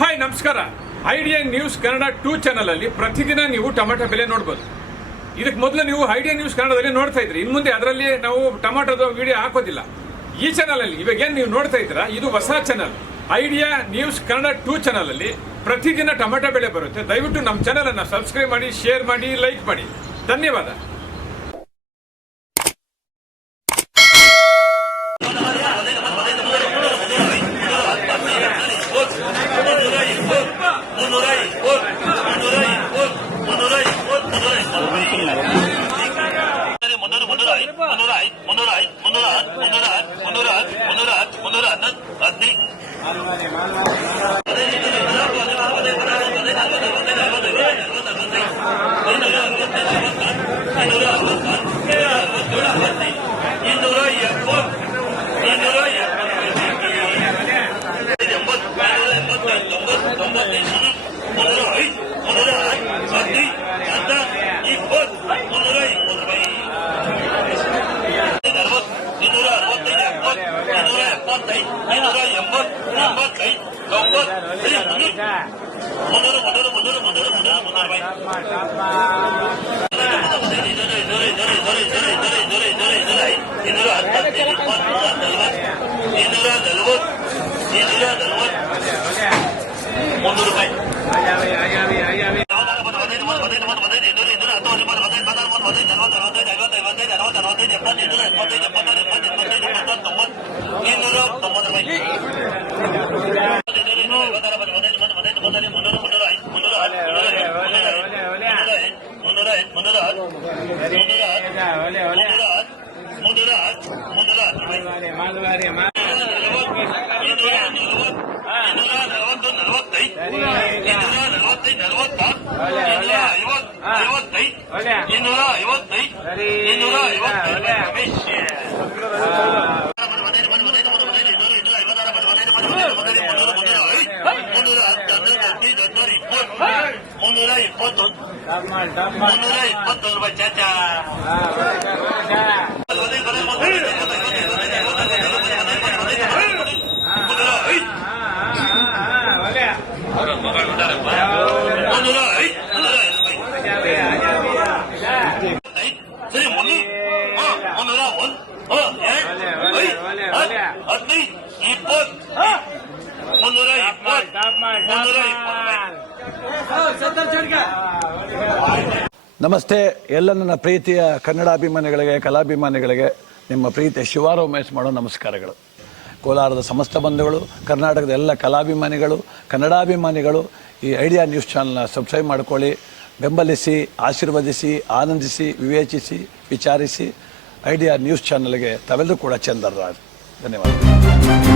Hi ನಮಸ್ಕಾರ. Idea news Kannada 2 channel ಅಲ್ಲಿ ಪ್ರತಿದಿನ ನೀವು ಟೊಮೆಟೊ ಬೆಲೆ ನೋಡಬಹುದು. ಇದಕ್ಕೆ ಮೊದಲು ನೀವು ಐಡಿಯಾ ನ್ಯೂಸ್ ಕನ್ನಡದಲ್ಲಿ ನೋಡ್ತಾ ಇದ್ರಿ. ಇನ್ನು ಮುಂದೆ ಅದರಲ್ಲಿ ನಾವು ಟೊಮೆಟೊದ ವಿಡಿಯೋ ಹಾಕೋದಿಲ್ಲ. ಈ ಚಾನಲ್ ಅಲ್ಲಿ ಇವಾಗ ಏನು ನೀವು ನೋಡ್ತಾ ಇದ್ದೀರಾ, ಇದು ಹೊಸ channel. Idea news Kannada 2 channel ಅಲ್ಲಿ ಪ್ರತಿದಿನ ಟೊಮೆಟೊ ಬೆಲೆ ಬರುತ್ತೆ. ದಯವಿಟ್ಟು ನಮ್ಮ ಚಾನಲ್ ಅನ್ನು ಸಬ್ಸ್ಕ್ರೈಬ್ ಮಾಡಿ, ಶೇರ್ ಮಾಡಿ, ಲೈಕ್ ಮಾಡಿ. ಧನ್ಯವಾದ. ನಮಸ್ತೆ. ಎಲ್ಲ ನನ್ನ ಪ್ರೀತಿಯ ಕನ್ನಡಾಭಿಮಾನಿಗಳಿಗೆ, ಕಲಾಭಿಮಾನಿಗಳಿಗೆ ನಿಮ್ಮ ಪ್ರೀತಿಯ ಶಿವಾರ ಉಮೇಶ್ ಮಾಡೋ ನಮಸ್ಕಾರಗಳು. ಕೋಲಾರದ ಸಮಸ್ತ ಬಂಧುಗಳು, ಕರ್ನಾಟಕದ ಎಲ್ಲ ಕಲಾಭಿಮಾನಿಗಳು, ಕನ್ನಡಾಭಿಮಾನಿಗಳು ಈ ಐಡಿಯಾ ನ್ಯೂಸ್ ಚಾನಲ್ನ ಸಬ್ಸ್ಕ್ರೈಬ್ ಮಾಡ್ಕೊಳ್ಳಿ, ಬೆಂಬಲಿಸಿ, ಆಶೀರ್ವದಿಸಿ, ಆನಂದಿಸಿ, ವಿವೇಚಿಸಿ, ವಿಚಾರಿಸಿ. ಐಡಿಯಾ ನ್ಯೂಸ್ ಚಾನಲ್ಗೆ ತಾವೆಲ್ಲರೂ ಕೂಡ ಚಂದರ. ಧನ್ಯವಾದ.